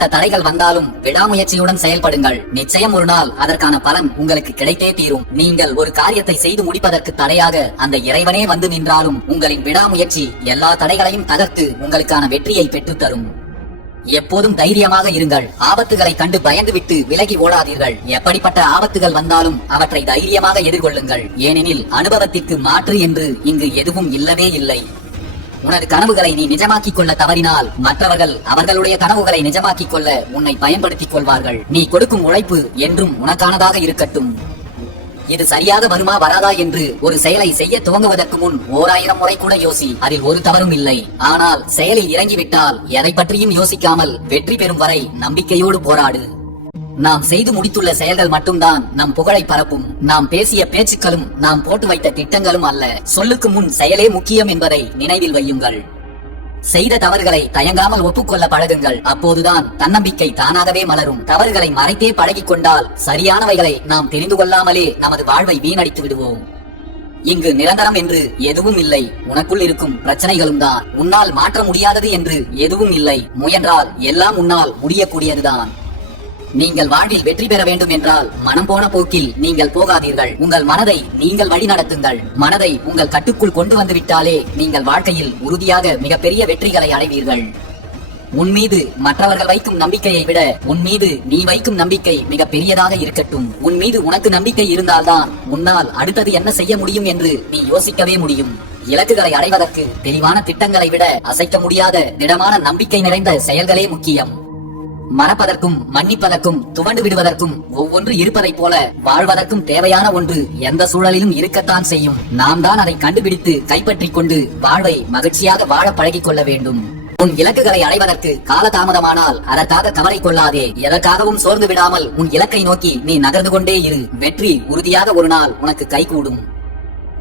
ஏகப்பட்ட தடைகள் வந்தாலும் விடாமுயற்சியுடன் செயல்படுங்கள். நிச்சயம் ஒரு நாள் அதற்கான பலன் உங்களுக்கு கிடைத்தே தீரும். நீங்கள் ஒரு காரியத்தை செய்து முடிப்பதற்கு தடையாக அந்த இறைவனே வந்து நின்றாலும் உங்களின் விடாமுயற்சி எல்லா தடைகளையும் தகர்த்து உங்களுக்கான வெற்றியை பெற்றுத்தரும். எப்போதும் தைரியமாக இருங்கள். ஆபத்துகளை கண்டு பயந்துவிட்டு விலகி ஓடாதீர்கள். எப்படிப்பட்ட ஆபத்துகள் வந்தாலும் அவற்றை தைரியமாக எதிர்கொள்ளுங்கள். ஏனெனில் அனுபவத்திற்கு மாற்று என்று இங்கு எதுவும் இல்லவே இல்லை. உனது கனவுகளை நீ நிஜமாக்கிக் கொள்ள தவறினால் மற்றவர்கள் அவர்களுடைய கனவுகளை நிஜமாக்கிக் கொள்ள உன்னை பயன்படுத்திக் கொள்வார்கள். நீ கொடுக்கும் உழைப்பு என்றும் உனக்கானதாக இருக்கட்டும். இது சரியாக வருமா வராதா என்று ஒரு செயலை செய்ய துவங்குவதற்கு முன் ஓராயிரம் முறை கூட யோசி. அதில் ஒரு தவறும் இல்லை. ஆனால் செயலில் இறங்கிவிட்டால் எதை பற்றியும் யோசிக்காமல் வெற்றி பெறும் வரை நம்பிக்கையோடு போராடு. நாம் செய்து முடித்துள்ள செயல்கள் மட்டும்தான் நம் புகழை பரப்பும். நாம் பேசிய பேச்சுக்களும் நாம் போட்டு வைத்த திட்டங்களும் அல்ல. சொல்லுக்கு முன் செயலே முக்கியம் என்பதை நினைவில் வையுங்கள். செய்த தவறுகளை தயங்காமல் ஒப்புக்கொள்ள பழகுங்கள். அப்போதுதான் தன்னம்பிக்கை தானாகவே மலரும். தவறுகளை மறைத்தே பழகிக் கொண்டால் சரியானவைகளை நாம் தெரிந்து கொள்ளாமலே நமது வாழ்வை வீணடித்து விடுவோம். இங்கு நிரந்தரம் என்று எதுவும் இல்லை. உனக்குள் இருக்கும் பிரச்சனைகளும் தான். உன்னால் மாற்ற முடியாதது என்று எதுவும் இல்லை. முயன்றால் எல்லாம் உன்னால் முடியக்கூடியதுதான். நீங்கள் வாழ்வில் வெற்றி பெற வேண்டும் என்றால் மனம் போன போக்கில் நீங்கள் போகாதீர்கள். உங்கள் மனதை நீங்கள் வழி நடத்துங்கள். மனதை உங்கள் கட்டுக்குள் கொண்டு வந்து விட்டாலே நீங்கள் வாழ்க்கையில் உறுதியாக மிகப்பெரிய வெற்றிகளை அடைவீர்கள். உன் மீது மற்றவர்கள் வைக்கும் நம்பிக்கையை விட உன் மீது நீ வைக்கும் நம்பிக்கை மிக பெரியதாக இருக்கட்டும். உன் மீது உனக்கு நம்பிக்கை இருந்தால்தான் உன்னால் அடுத்தது என்ன செய்ய முடியும் என்று நீ யோசிக்கவே முடியும். இலக்குகளை அடைவதற்கு தெளிவான திட்டங்களை விட அசைக்க முடியாத திடமான நம்பிக்கை நிறைந்த செயல்களே முக்கியம். மறப்பதற்கும் மன்னிப்பதற்கும் துவண்டு விடுவதற்கும் ஒவ்வொன்று இருப்பதைப் போல வாழ்வதற்கும் தேவையான ஒன்று எந்த சூழலிலும் இருக்கத்தான் செய்யும். நாம் தான் அதை கண்டுபிடித்து கைப்பற்றிக் கொண்டு வாழ்வை மகிழ்ச்சியாக வாழ பழகிக் கொள்ள வேண்டும். உன் இலக்குகளை அடைவதற்கு காலதாமதமானால் அதற்காக கவலை கொள்ளாதே. எதற்காகவும் சோர்ந்து விடாமல் உன் இலக்கை நோக்கி நீ நகர்ந்து கொண்டே இரு. வெற்றி உறுதியாக ஒரு நாள் உனக்கு கைகூடும்.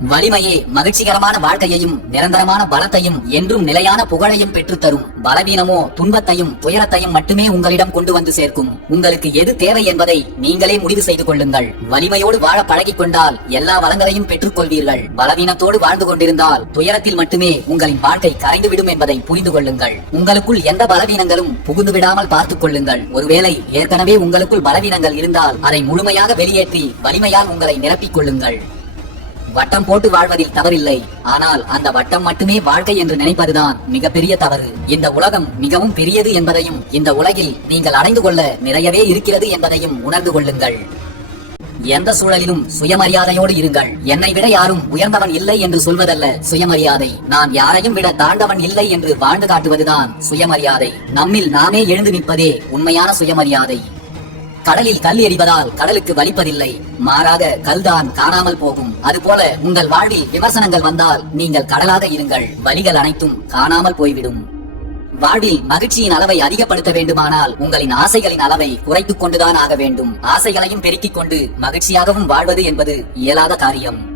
வலிமையே மகிழ்ச்சிகரமான வாழ்க்கையையும் நிரந்தரமான பலத்தையும் என்றும் நிலையான புகழையும் பெற்றுத்தரும். பலவீனமோ துன்பத்தையும் துயரத்தையும் மட்டுமே உங்களிடம் கொண்டு வந்து சேர்க்கும். உங்களுக்கு எது தேவை என்பதை நீங்களே முடிவு செய்து கொள்ளுங்கள். வலிமையோடு வாழ பழகிக் கொண்டால் எல்லா வளங்களையும் பெற்றுக் கொள்வீர்கள் பலவீனத்தோடு வாழ்ந்து கொண்டிருந்தால் துயரத்தில் மட்டுமே உங்களின் வாழ்க்கை கரைந்துவிடும் என்பதை புரிந்து கொள்ளுங்கள். உங்களுக்குள் எந்த பலவீனங்களும் புகுந்து விடாமல் பார்த்துக் கொள்ளுங்கள். ஒருவேளை ஏற்கனவே உங்களுக்குள் பலவீனங்கள் இருந்தால் அதை முழுமையாக வெளியேற்றி வலிமையால் உங்களை நிரப்பிக் கொள்ளுங்கள். வட்டம் போட்டு வாழ்வதில் தவறில்லை. ஆனால் அந்த வட்டம் மட்டுமே வாழ்க்கை என்று நினைப்பதுதான் மிகப்பெரிய தவறு. இந்த உலகம் மிகவும் பெரியது என்பதையும் இந்த உலகில் நீங்கள் அடைந்து கொள்ள நிறையவே இருக்கிறது என்பதையும் உணர்ந்து கொள்ளுங்கள். எந்த சூழலிலும் சுயமரியாதையோடு இருங்கள். என்னை விட யாரும் உயர்ந்தவன் இல்லை என்று சொல்வதல்ல சுயமரியாதை. நான் யாரையும் விட தாண்டவன் இல்லை என்று வாழ்ந்து காட்டுவதுதான் சுயமரியாதை. நம்மில் நாமே எழுந்து நிற்பதே உண்மையான சுயமரியாதை. கடலில் கல் எறிவதால் கடலுக்கு வலிப்பதில்லை. மாறாக கல்தான் காணாமல் போகும். அதுபோல உங்கள் வாழ்வில் விமர்சனங்கள் வந்தால் நீங்கள் கடலாக இருங்கள். வலிகள் அனைத்தும் காணாமல் போய்விடும். வாழ்வில் மகிழ்ச்சியின் அளவை அதிகப்படுத்த வேண்டுமானால் உங்களின் ஆசைகளின் அளவை குறைத்துக் கொண்டுதான் ஆக வேண்டும். ஆசைகளையும் பெருக்கிக் கொண்டு மகிழ்ச்சியாகவும் வாழ்வது என்பது இயலாத காரியம்.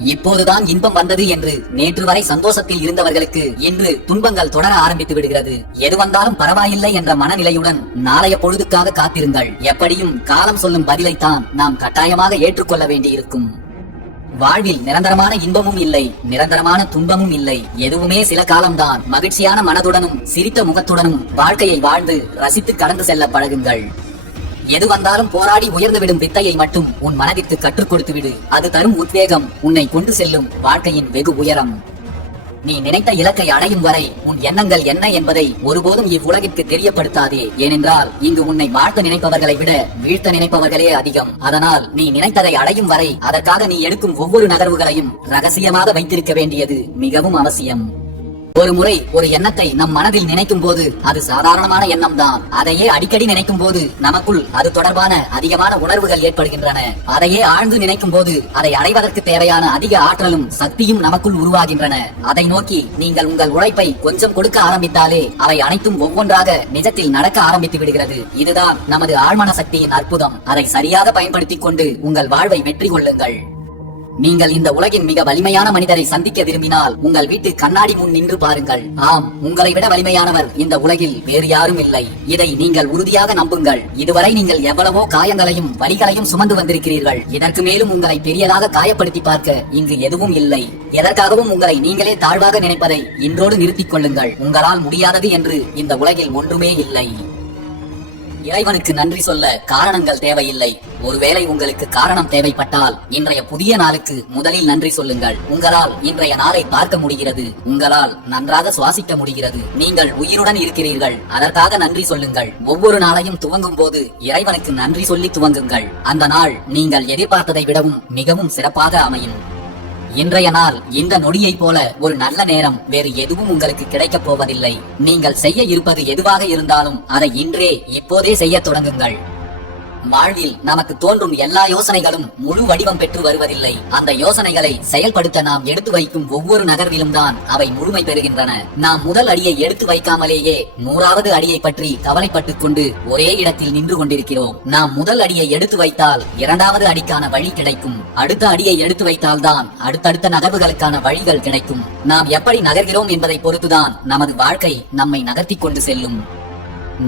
இப்போதுதான் இன்பம் வந்தது என்று நேற்று வரை சந்தோஷத்தில் இருந்தவர்களுக்கு இன்று துன்பங்கள் தொடர ஆரம்பித்து விடுகிறது. எது வந்தாலும் பரவாயில்லை என்ற மனநிலையுடன் நாளைய பொழுதுக்காக காத்திருங்கள். எப்படியும் காலம் சொல்லும் பதிலைத்தான் நாம் கட்டாயமாக ஏற்றுக்கொள்ள வேண்டியிருக்கும். வாழ்வில் நிரந்தரமான இன்பமும் இல்லை நிரந்தரமான துன்பமும் இல்லை. எதுவுமே சில காலம்தான் மகிழ்ச்சியான மனதுடனும் சிரித்த முகத்துடனும் வாழ்க்கையை வாழ்ந்து ரசித்து கடந்து செல்ல பழகுங்கள். எது வந்தாலும் போராடி உயர்ந்து விடும் வித்தையை மட்டும் உன் மனதிற்கு கற்றுக் கொடுத்து விடு. அது தரும் உத்வேகம். உன்னை கொண்டு செல்லும் வாழ்க்கையின் வெகு உயரம். நீ நினைத்த இலக்கை அடையும் வரை உன் எண்ணங்கள் என்ன என்பதை ஒருபோதும் இவ்வுலகிற்கு தெரியப்படுத்தாதே. ஏனென்றால் இங்கு உன்னை வாழ்த்த நினைப்பவர்களை விட வீழ்த்த நினைப்பவர்களே அதிகம். அதனால் நீ நினைத்ததை அடையும் வரை அதற்காக நீ எடுக்கும் ஒவ்வொரு நகர்வுகளையும் ரகசியமாக வைத்திருக்க வேண்டியது மிகவும் அவசியம். ஒரு முறை ஒரு எண்ணத்தை நம் மனதில் நினைக்கும் போது அது சாதாரணமான எண்ணம் தான் அதையே அடிக்கடி நினைக்கும் போது நமக்குள் அது தொடர்பான அதிகமான உணர்வுகள் ஏற்படுகின்றன. அதையே ஆழ்ந்து நினைக்கும் போது அதை அடைவதற்கு தேவையான அதிக ஆற்றலும் சக்தியும் நமக்குள் உருவாகின்றன. அதை நோக்கி நீங்கள் உங்கள் உழைப்பை கொஞ்சம் கொடுக்க ஆரம்பித்தாலே அவை அனைத்தும் ஒவ்வொன்றாக நிஜத்தில் நடக்க ஆரம்பித்து விடுகிறது. இதுதான் நமது ஆழ்மன சக்தியின் அற்புதம். அதை சரியாக பயன்படுத்திக் கொண்டு உங்கள் வாழ்வை வெற்றி கொள்ளுங்கள். நீங்கள் இந்த உலகின் மிக வலிமையான மனிதரை சந்திக்க விரும்பினால் உங்கள் வீட்டு கண்ணாடி முன் நின்று பாருங்கள். ஆம் உங்களை விட வலிமையானவர் இந்த உலகில் வேறு யாரும் இல்லை. இதை நீங்கள் உறுதியாக நம்புங்கள். இதுவரை நீங்கள் எவ்வளவோ காயங்களையும் வலிகளையும் சுமந்து வந்திருக்கிறீர்கள். இதற்கு மேலும் உங்களை பெரியதாக காயப்படுத்தி பார்க்க இங்கு எதுவும் இல்லை. எதற்காகவும் உங்களை நீங்களே தாழ்வாக நினைப்பதை இன்றோடு நிறுத்திக் கொள்ளுங்கள். உங்களால் முடியாதது என்று இந்த உலகில் ஒன்றுமே இல்லை. இறைவனுக்கு நன்றி சொல்ல காரணங்கள் தேவையில்லை. ஒருவேளை உங்களுக்கு காரணம் தேவைப்பட்டால் இன்றைய புதிய நாளுக்கு முதலில் நன்றி சொல்லுங்கள். உங்களால் இன்றைய நாளை பார்க்க முடிகிறது. உங்களால் நன்றாக சுவாசிக்க முடிகிறது. நீங்கள் உயிருடன் இருக்கிறீர்கள். அதற்காக நன்றி சொல்லுங்கள். ஒவ்வொரு நாளையும் துவங்கும் போது இறைவனுக்கு நன்றி சொல்லி துவங்குங்கள். அந்த நாள் நீங்கள் எதிர்பார்த்ததை விடவும் மிகவும் சிறப்பாக அமையும். இன்றைய நாள் இந்த நொடியைப் போல ஒரு நல்ல நேரம் வேறு எதுவும் உங்களுக்கு கிடைக்கப் போவதில்லை. நீங்கள் செய்ய இருப்பது எதுவாக இருந்தாலும் அதை இன்றே இப்போதே செய்யத் தொடங்குங்கள். வாழ்வில் நமக்கு தோன்றும் எல்லா யோசனைகளும் முழு வடிவம் பெற்று வருவதில்லை. அந்த யோசனைகளை செயல்படுத்த நாம் எடுத்து வைக்கும் ஒவ்வொரு நகர்விலும் தான் அவை முழுமை பெறுகின்றன. நாம் முதல் அடியை எடுத்து வைக்காமலேயே நூறாவது அடியை பற்றி கவலைப்பட்டுக் கொண்டு ஒரே இடத்தில் நின்று கொண்டிருக்கிறோம். நாம் முதல் அடியை எடுத்து வைத்தால் இரண்டாவது அடிக்கான வழி கிடைக்கும். அடுத்த அடியை எடுத்து வைத்தால்தான் அடுத்தடுத்த நகர்வுகளுக்கான வழிகள் கிடைக்கும். நாம் எப்படி நகர்கிறோம் என்பதை பொறுத்துதான் நமது வாழ்க்கை நம்மை நகர்த்தி கொண்டு செல்லும்.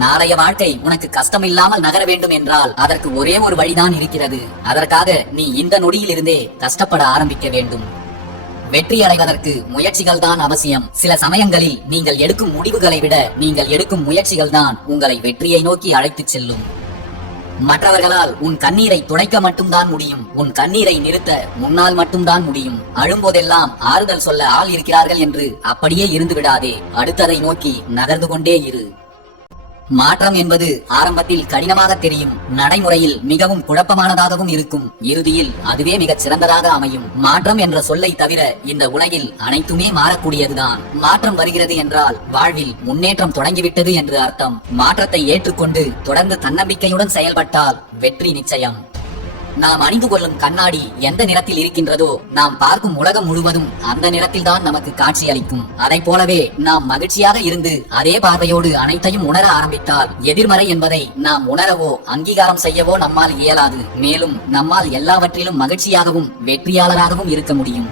நாளைய வாழ்க்கை உனக்கு கஷ்டம் இல்லாமல் நகர வேண்டும் என்றால் அதற்கு ஒரே ஒரு வழிதான் இருக்கிறது. அதற்காக நீ இந்த நொடியிலிருந்தே கஷ்டப்பட ஆரம்பிக்க வேண்டும். வெற்றி அடைவதற்கு முயற்சிகள் தான் அவசியம். சில சமயங்களில் நீங்கள் எடுக்கும் முடிவுகளை விட நீங்கள் எடுக்கும் முயற்சிகள் தான் உங்களை வெற்றியை நோக்கி அழைத்துச் செல்லும். மற்றவர்களால் உன் கண்ணீரை துடைக்க மட்டும்தான் முடியும். உன் கண்ணீரை நிறுத்த முன்னால் மட்டும்தான் முடியும். அழும்போதெல்லாம் ஆறுதல் சொல்ல ஆள் இருக்கிறார்கள் என்று அப்படியே இருந்து விடாதே அடுத்ததை நோக்கி நகர்ந்து கொண்டே இரு. மாற்றம் என்பது ஆரம்பத்தில் கடினமாக தெரியும். நடைமுறையில் மிகவும் குழப்பமானதாகவும் இருக்கும். இறுதியில் அதுவே மிகச் சிறந்ததாக அமையும். மாற்றம் என்ற சொல்லை தவிர இந்த உலகில் அனைத்துமே மாறக்கூடியதுதான். மாற்றம் வருகிறது என்றால் வாழ்வில் முன்னேற்றம் தொடங்கிவிட்டது என்று அர்த்தம். மாற்றத்தை ஏற்றுக்கொண்டு தொடர்ந்து தன்னம்பிக்கையுடன் செயல்பட்டால் வெற்றி நிச்சயம். நாம் அணிந்து கொள்ளும் கண்ணாடி எந்த நிறத்தில் இருக்கின்றதோ நாம் பார்க்கும் உலகம் முழுவதும் அந்த நிறத்தில் தான் நமக்கு காட்சி அளிக்கும். அதை போலவே நாம் மகிழ்ச்சியாக இருந்து அதே பார்வையோடு அனைத்தையும் உணர ஆரம்பித்தால் எதிர்மறை என்பதை நாம் உணரவோ அங்கீகாரம் செய்யவோ நம்மால் இயலாது. மேலும் நம்மால் எல்லாவற்றிலும் மகிழ்ச்சியாகவும் வெற்றியாளராகவும் இருக்க முடியும்.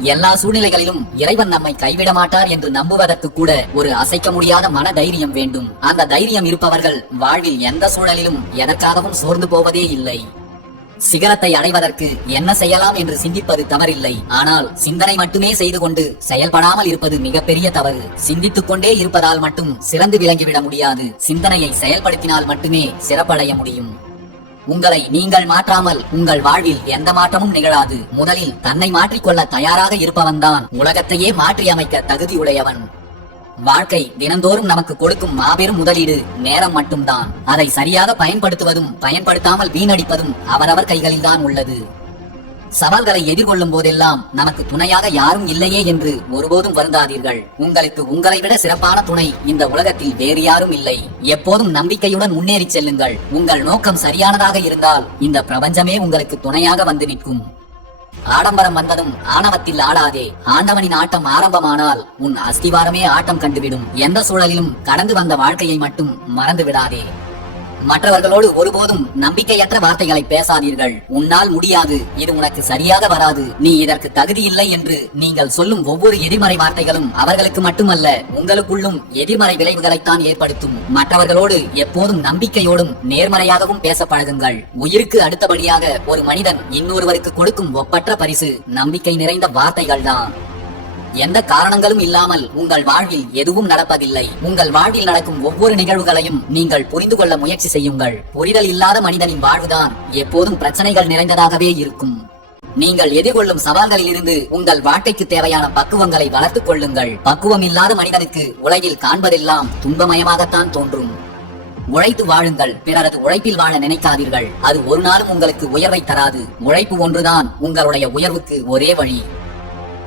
எல்லா சூழ்நிலைகளிலும் இறைவன் நம்மை கைவிட மாட்டார் என்று நம்புவதற்கு கூட ஒரு அசைக்க முடியாத மன தைரியம் வேண்டும். அந்த தைரியம் இருப்பவர்கள் வாழ்வில் எந்த சூழலிலும் எதற்காகவும் சோர்ந்து போவதே இல்லை. சிகரத்தை அடைவதற்கு என்ன செய்யலாம் என்று சிந்திப்பது தவறில்லை. ஆனால் சிந்தனை மட்டுமே செய்து கொண்டு செயல்படாமல் இருப்பது மிகப்பெரிய தவறு. சிந்தித்துக் கொண்டே இருப்பதால் மட்டும் சிறந்து விளங்கிவிட முடியாது. சிந்தனையை செயல்படுத்தினால் மட்டுமே சிறப்படைய முடியும். உங்களை நீங்கள் மாற்றாமல் உங்கள் வாழ்வில் எந்த மாற்றமும் நிகழாது. முதலில் தன்னை மாற்றிக்கொள்ள தயாராக இருப்பவன்தான் உலகத்தையே மாற்றி அமைக்க தகுதியுடையவன். வாழ்க்கை தினந்தோறும் நமக்கு கொடுக்கும் மாபெரும் முதலீடு நேரம் மட்டும்தான். அதை சரியாக பயன்படுத்துவதும் பயன்படுத்தாமல் வீணடிப்பதும் அவரவர் கைகளில்தான் உள்ளது. சவால்களை எதிர்கொள்ளும் போதெல்லாம் நமக்கு துணையாக யாரும் இல்லையே என்று ஒருபோதும் வருந்தாதீர்கள். உங்களுக்கு உங்களை விட சிறப்பான துணை இந்த உலகத்தில் வேறு யாரும் இல்லை. எப்போதும் நம்பிக்கையுடன் முன்னேறி செல்லுங்கள். உங்கள் நோக்கம் சரியானதாக இருந்தால் இந்த பிரபஞ்சமே உங்களுக்கு துணையாக வந்து நிற்கும். ஆடம்பரம் வந்ததும் ஆணவத்தில் ஆடாதே ஆண்டவனின் ஆட்டம் ஆரம்பமானால் உன் அஸ்திவாரமே ஆட்டம் கண்டுவிடும். எந்த சூழலிலும் கடந்து வந்த வாழ்க்கையை மட்டும் மறந்து விடாதே மற்றவர்களோடு ஒருபோதும் நம்பிக்கையற்ற வார்த்தைகளை பேசாதீர்கள். உன்னால் முடியாது. இது உனக்கு சரியாக வராது. நீ இதற்கு தகுதி இல்லை என்று நீங்கள் சொல்லும் ஒவ்வொரு எதிர்மறை வார்த்தைகளும் அவர்களுக்கு மட்டுமல்ல உங்களுக்குள்ளும் எதிர்மறை விளைவுகளைத்தான் ஏற்படுத்தும். மற்றவர்களோடு எப்போதும் நம்பிக்கையோடும் நேர்மறையாகவும் பேச பழகுங்கள். உயிருக்கு அடுத்தபடியாக ஒரு மனிதன் இன்னொருவருக்கு கொடுக்கும் ஒப்பற்ற பரிசு நம்பிக்கை நிறைந்த வார்த்தைகள்தான். எந்த காரணங்களும் இல்லாமல் உங்கள் வாழ்வில் எதுவும் நடப்பதில்லை. உங்கள் வாழ்வில் நடக்கும் ஒவ்வொரு நிகழ்வுகளையும் நீங்கள் புரிந்து கொள்ள முயற்சி செய்யுங்கள். புரிதல் இல்லாத மனிதனின் வாழ்வுதான் எப்போதும் பிரச்சனைகள் நிறைந்ததாகவே இருக்கும். நீங்கள் எதிர்கொள்ளும் சவால்களில் இருந்து உங்கள் வாழ்க்கைக்கு தேவையான பக்குவங்களை வளர்த்துக் கொள்ளுங்கள். பக்குவம் இல்லாத மனிதனுக்கு உலகில் காண்பதெல்லாம் துன்பமயமாகத்தான் தோன்றும். உழைத்து வாழுங்கள். பிறரது உழைப்பில் வாழ நினைக்காதீர்கள். அது ஒரு நாளும் உங்களுக்கு உயர்வை தராது. உழைப்பு ஒன்றுதான் உங்களுடைய உயர்வுக்கு ஒரே வழி.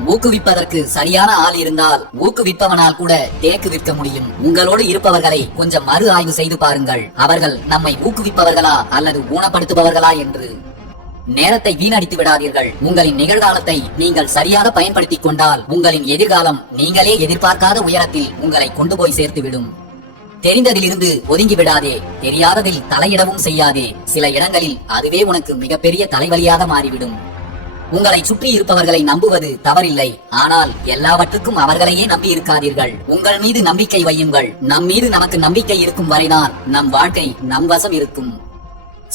ஊக்குவிப்பதற்கு சரியான ஆள் இருந்தால் ஊக்குவிப்பவனால் கூட தேக்கு விற்க முடியும். உங்களோடு இருப்பவர்களை கொஞ்சம் மறு ஆய்வு செய்து பாருங்கள். அவர்கள் நம்மை ஊக்குவிப்பவர்களா அல்லது ஊனப்படுத்துபவர்களா என்று. நேரத்தை வீணடித்து விடாதீர்கள். உங்களின் நிகழ்காலத்தை நீங்கள் சரியாக பயன்படுத்திக் கொண்டால் உங்களின் எதிர்காலம் நீங்களே எதிர்பார்க்காத உயரத்தில் உங்களை கொண்டு போய் சேர்த்துவிடும் தெரிந்ததிலிருந்து ஒதுங்கி விடாதே. தெரியாததில் தலையிடவும் செய்யாதே. சில இடங்களில் அதுவே உனக்கு மிகப்பெரிய தலைவலியாக மாறிவிடும். உங்களை சுற்றி இருப்பவர்களை நம்புவது தவறில்லை. ஆனால் எல்லாவற்றுக்கும் அவர்களையே நம்பி இருக்காதீர்கள் உங்கள் மீது நம்பிக்கை வையுங்கள். நம் மீது நமக்கு நம்பிக்கை இருக்கும் வரைதான் நம் வாழ்க்கை நம் வசம் இருக்கும்.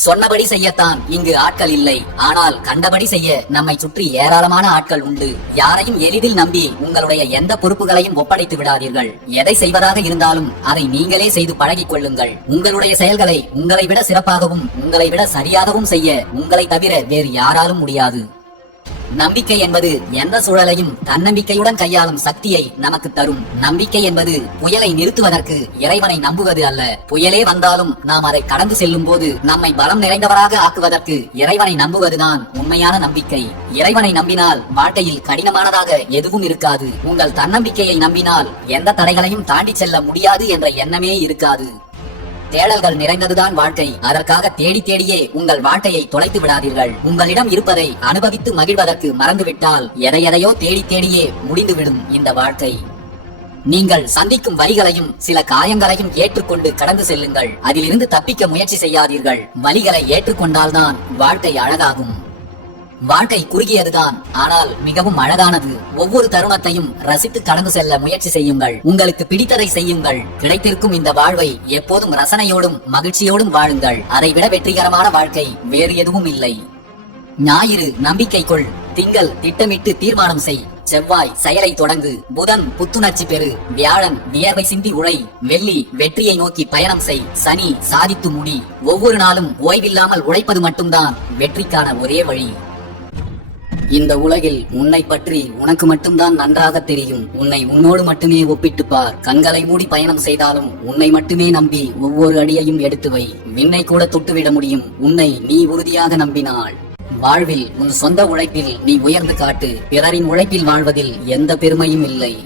சொன்னபடி செய்யத்தான் இங்கு ஆட்கள் இல்லை. ஆனால் கண்டபடி செய்ய நம்மை சுற்றி ஏராளமான ஆட்கள் உண்டு. யாரையும் எளிதில் நம்பி உங்களுடைய எந்த பொறுப்புகளையும் ஒப்படைத்து விடாதீர்கள். எதை செய்வதாக இருந்தாலும் அதை நீங்களே செய்து பழகிக் கொள்ளுங்கள். உங்களுடைய செயல்களை உங்களை விட சிறப்பாகவும் உங்களை விட சரியாகவும் செய்ய உங்களை தவிர வேறு யாராலும் முடியாது. நம்பிக்கை என்பது எந்த சூழலையும் தன்னம்பிக்கையுடன் கையாளும் சக்தியை நமக்கு தரும். நம்பிக்கை என்பது புயலை நிறுத்துவதற்கு இறைவனை நம்புவது அல்ல. புயலே வந்தாலும் நாம் அதை கடந்து செல்லும் போது நம்மை பலம் நிறைந்தவராக ஆக்குவதற்கு இறைவனை நம்புவதுதான் உண்மையான நம்பிக்கை. இறைவனை நம்பினால் வாழ்க்கையில் கடினமானதாக எதுவும் இருக்காது. உங்கள் தன்னம்பிக்கையை நம்பினால் எந்த தடைகளையும் தாண்டி செல்ல முடியாது என்ற எண்ணமே இருக்காது. தேடல்கள் நிறைந்ததுதான் வாழ்க்கை. அதற்காக தேடி தேடியே உங்கள் வாழ்க்கையை தொலைத்து விடாதீர்கள். உங்களிடம் இருப்பதை அனுபவித்து மகிழ்வதற்கு மறந்துவிட்டால் எதை எதையோ தேடி தேடியே முடிந்துவிடும் இந்த வாழ்க்கை. நீங்கள் சந்திக்கும் வழிகளையும் சில காயங்களையும் ஏற்றுக்கொண்டு கடந்து செல்லுங்கள். அதிலிருந்து தப்பிக்க முயற்சி செய்யாதீர்கள். வழிகளை ஏற்றுக்கொண்டால்தான் வாழ்க்கை அழகாகும். வாழ்க்கை குறுகியதுதான். ஆனால் மிகவும் அழகானது. ஒவ்வொரு தருணத்தையும் ரசித்து கடந்து செல்ல முயற்சி செய்யுங்கள். உங்களுக்கு பிடித்ததை செய்யுங்கள். கிடைத்திருக்கும் இந்த வாழ்வை எப்போதும் ரசனையோடும் மகிழ்ச்சியோடும் வாழுங்கள். அதைவிட வெற்றிகரமான வாழ்க்கை வேறு எதுவும் இல்லை. ஞாயிறு நம்பிக்கை கொள் திங்கள் திட்டமிட்டு தீர்மானம் செய். செவ்வாய் செயலை தொடங்கு. புதன் புத்துணர்ச்சி பெறு. வியாழன் வியர்வை சிந்தி உழை. வெள்ளி வெற்றியை நோக்கி பயணம் செய். சனி சாதித்து முடி. ஒவ்வொரு நாளும் ஓய்வில்லாமல் உழைப்பது மட்டும்தான் வெற்றிக்கான ஒரே வழி. இந்த உலகில் உன்னை பற்றி உனக்கு மட்டும்தான் நன்றாக தெரியும். உன்னை உன்னோடு மட்டுமே ஒப்பிட்டு பார் கண்களை மூடி பயணம் செய்தாலும் உன்னை மட்டுமே நம்பி ஒவ்வொரு அடியையும் எடுத்து வை. விண்ணை கூட தொட்டுவிட முடியும். உன்னை நீ உறுதியாக நம்பினாள் வாழ்வில் உன் சொந்த உழைப்பில் நீ உயர்ந்து காட்டு. பிறரின் உழைப்பில் வாழ்வதில் எந்த பெருமையும் இல்லை.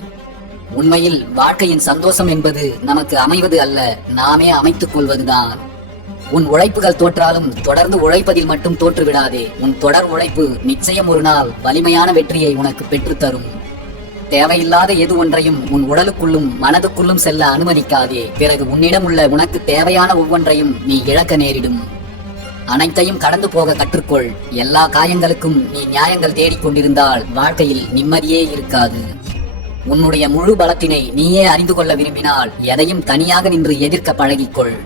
உண்மையில் வாழ்க்கையின் சந்தோஷம் என்பது நமக்கு அமைவது அல்ல நாமே அமைத்துக் கொள்வதுதான். உன் உழைப்புகள் தோற்றாலும் தொடர்ந்து உழைப்பதில் மட்டும் தோற்றுவிடாதே. உன் தொடர் உழைப்பு நிச்சயம் ஒரு நாள் வலிமையான வெற்றியை உனக்கு பெற்றுத்தரும். தேவையில்லாத எது ஒன்றையும் உன் உடலுக்குள்ளும் மனதுக்குள்ளும் செல்ல அனுமதிக்காதே. பிறகு உன்னிடம் உள்ள உனக்கு தேவையான ஒவ்வொன்றையும் நீ இழக்க நேரிடும். அனைத்தையும் கடந்து போக கற்றுக்கொள். எல்லா காயங்களுக்கும் நீ நியாயங்கள் தேடிக்கொண்டிருந்தால் வாழ்க்கையில் நிம்மதியே இருக்காது. உன்னுடைய முழு பலத்தினை நீயே அறிந்து கொள்ள விரும்பினால் எதையும் தனியாக நின்று எதிர்க்க பழகிக்கொள்.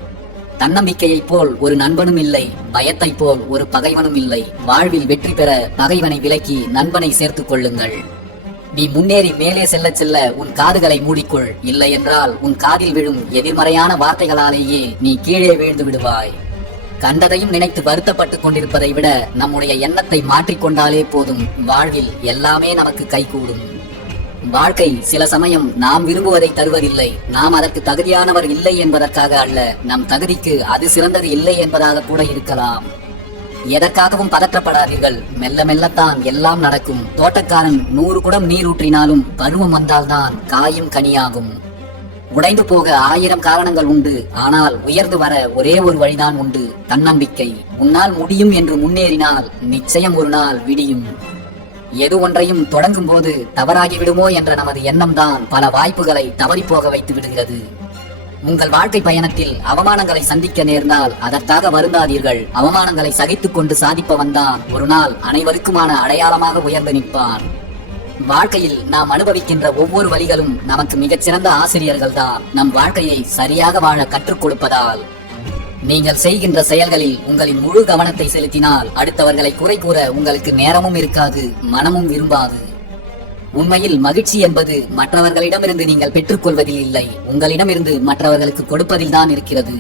தன்னம்பிக்கையைப் போல் ஒரு நண்பனும் இல்லை பயத்தைப் போல் ஒரு பகைவனும் இல்லை. வாழ்வில் வெற்றி பெற பகைவனை விலக்கி நண்பனை சேர்த்துக் கொள்ளுங்கள். நீ முன்னேறி மேலே செல்ல செல்ல உன் காதுகளை மூடிக்கொள். இல்லை என்றால் உன் காதில் விழும் எதிர்மறையான வார்த்தைகளாலேயே நீ கீழே வீழ்ந்து விடுவாய். கண்டதையும் நினைத்து வருத்தப்பட்டுக் கொண்டிருப்பதை விட நம்முடைய எண்ணத்தை மாற்றிக்கொண்டாலே போதும். வாழ்வில் எல்லாமே நமக்கு கைகூடும். வாழ்க்கை சில சமயம் நாம் விரும்புவதை தருவதில்லை. நாம் அதற்கு தகுதியானவர் இல்லை என்பதற்காக அல்ல நம் தகுதிக்கு அது சிறந்தது இல்லை என்பதாக கூட இருக்கலாம். எதற்காகவும் பதற்றப்படாதீர்கள். மெல்ல மெல்லத்தான் எல்லாம் நடக்கும். தோட்டக்காரன் நூறு குடம் நீர் ஊற்றினாலும் பருவம் வந்தால்தான் காயும் கனியாகும். உடைந்து போக ஆயிரம் காரணங்கள் உண்டு. ஆனால் உயர்ந்து வர ஒரே ஒரு வழிதான் உண்டு தன்னம்பிக்கை. உன்னால் முடியும் என்று முன்னேறினால் நிச்சயம் ஒரு நாள் விடியும். எது ஒன்றையும் தொடங்கும் போது தவறாகிவிடுமோ என்ற நமது எண்ணம்தான் பல வாய்ப்புகளை தவறிப்போக வைத்து விடுகிறது. உங்கள் வாழ்க்கை பயணத்தில் அவமானங்களை சந்திக்க நேர்ந்தால் அதற்காக வருந்தாதீர்கள். அவமானங்களை சகித்துக் கொண்டு சாதிப்பவன் தான் ஒரு நாள் அனைவருக்குமான அடையாளமாக உயர்ந்து நிற்பான். வாழ்க்கையில் நாம் அனுபவிக்கின்ற ஒவ்வொரு வழிகளும் நமக்கு மிகச்சிறந்த ஆசிரியர்கள் தான் நம் வாழ்க்கையை சரியாக வாழ கற்றுக் கொடுப்பதால். நீங்கள் செய்கின்ற செயல்களில் உங்களின் முழு கவனத்தை செலுத்தினால் அடுத்தவர்களை குறை கூற உங்களுக்கு நேரமும் இருக்காது மனமும் விரும்பாது. உண்மையில் மகிழ்ச்சி என்பது மற்றவர்களிடமிருந்து நீங்கள் பெற்றுக்கொள்வதில் இல்லை உங்களிடமிருந்து மற்றவர்களுக்கு கொடுப்பதில் தான் இருக்கிறது.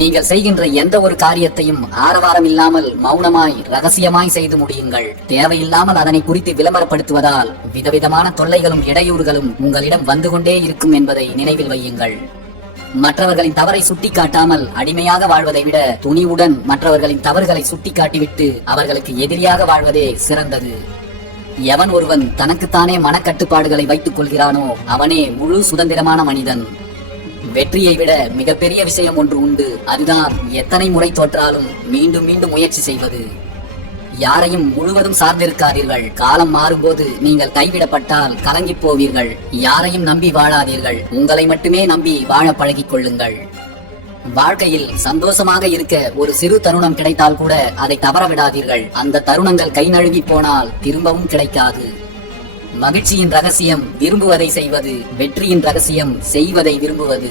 நீங்கள் செய்கின்ற எந்த ஒரு காரியத்தையும் ஆரவாரம் இல்லாமல் மௌனமாய் ரகசியமாய் செய்து முடியுங்கள். தேவையில்லாமல் அதனை குறித்து விளம்பரப்படுத்துவதால் விதவிதமான தொல்லைகளும் இடையூறுகளும் உங்களிடம் வந்து கொண்டே இருக்கும் என்பதை நினைவில் வையுங்கள். மற்றவர்களின் தவறை சுட்டிக்காட்டாமல் அடிமையாக வாழ்வதை விட துணிவுடன் மற்றவர்களின் தவறுகளை சுட்டிக்காட்டிவிட்டு அவர்களுக்கு எதிரியாக வாழ்வதே சிறந்தது. எவன் ஒருவன் தனக்குத்தானே மனக்கட்டுப்பாடுகளை வைத்துக் கொள்கிறானோ அவனே முழு சுதந்திரமான மனிதன். வெற்றியை விட மிகப்பெரிய விஷயம் ஒன்று உண்டு. அதுதான் எத்தனை முறை தோற்றாலும் மீண்டும் மீண்டும் முயற்சி செய்வது. யாரையும் முழுவதும் சார்ந்திருக்காதீர்கள். காலம் மாறும்போது நீங்கள் கைவிடப்பட்டால் கலங்கி போவீர்கள் யாரையும் நம்பி வாழாதீர்கள். உங்களை மட்டுமே நம்பி வாழ பழகிக் கொள்ளுங்கள். வாழ்க்கையில் சந்தோஷமாக இருக்க ஒரு சிறு தருணம் கிடைத்தால் கூட அதை தவற விடாதீர்கள் அந்த தருணங்கள் கை நழுவி போனால் திரும்பவும் கிடைக்காது. மகிழ்ச்சியின் ரகசியம் விரும்புவதை செய்வது வெற்றியின் ரகசியம் செய்வதை விரும்புவது.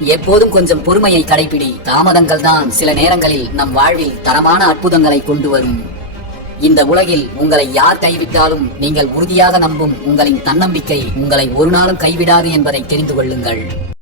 எப்போதும் கொஞ்சம் பொறுமையை கடைபிடி தாமதங்கள் தான் சில நேரங்களில் நம் வாழ்வில் தரமான அற்புதங்களை கொண்டு வரும். இந்த உலகில் உங்களை யார் கைவிட்டாலும் நீங்கள் உறுதியாக நம்பும் உங்களின் தன்னம்பிக்கை உங்களை ஒரு நாளும் கைவிடாது என்பதை தெரிந்து கொள்ளுங்கள்.